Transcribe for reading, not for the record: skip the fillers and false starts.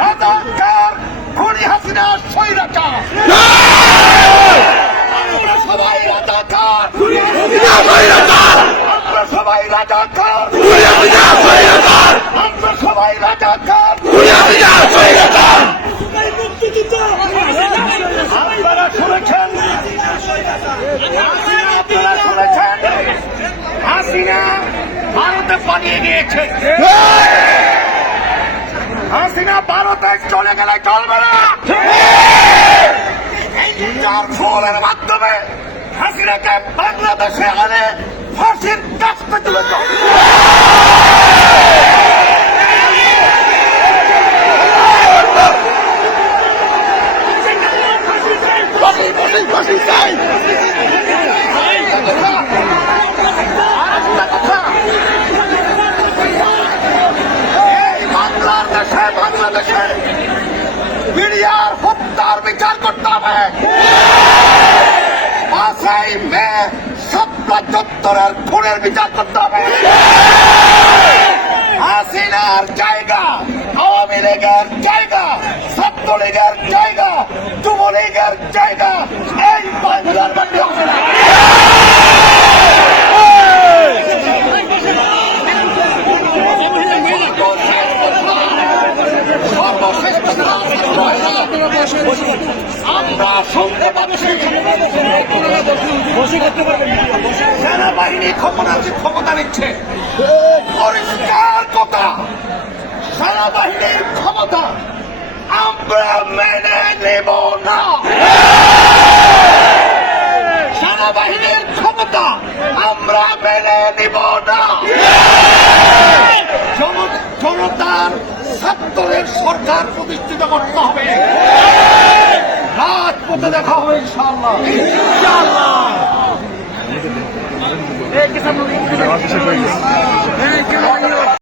রাজাকার খুনি হাসিনা স্বৈরাচার। আমরা সবাই রাজাকার, আমরা সবাই রাজাকার, আমরা সবাই রাজাকার। আপনারা শুনেছেন, আপনারা শুনেছেন হাসিনা ভারতে পালিয়ে গিয়েছে। হাসিনা ভারতে চলে গেলে চলবে না। ফলের মাধ্যমে হাসিনাকে বাংলাদেশে আনে ফাঁসির কাছতে তুলে দাও। বাংলাদেশে মিডিয়ার হত্যার বিচার করতে হবে। 5ই মে শাপলা চত্বরের খুনের বিচার করতে হবে। হাসিনার জায়গা আওয়ামী লীগের জায়গা, ছাত্রলীগের জায়গা, যুবলীগের জায়গা এই বাংলার মাটি হবে না। আমরা শুনতে পাচ্ছি সেনাবাহিনী ক্ষমতা নিচ্ছে। পরিষ্কার কথা, সেনাবাহিনীর ক্ষমতা আমরা মেনে নেব না। সেনাবাহিনীর ক্ষমতা আমরা মেনে নেব না। জনতার ছাত্রের সরকার প্রতিষ্ঠিত করতে হবে। রাজপথে দেখা হবে ইনশাআল্লাহ, ইনশাআল্লাহ।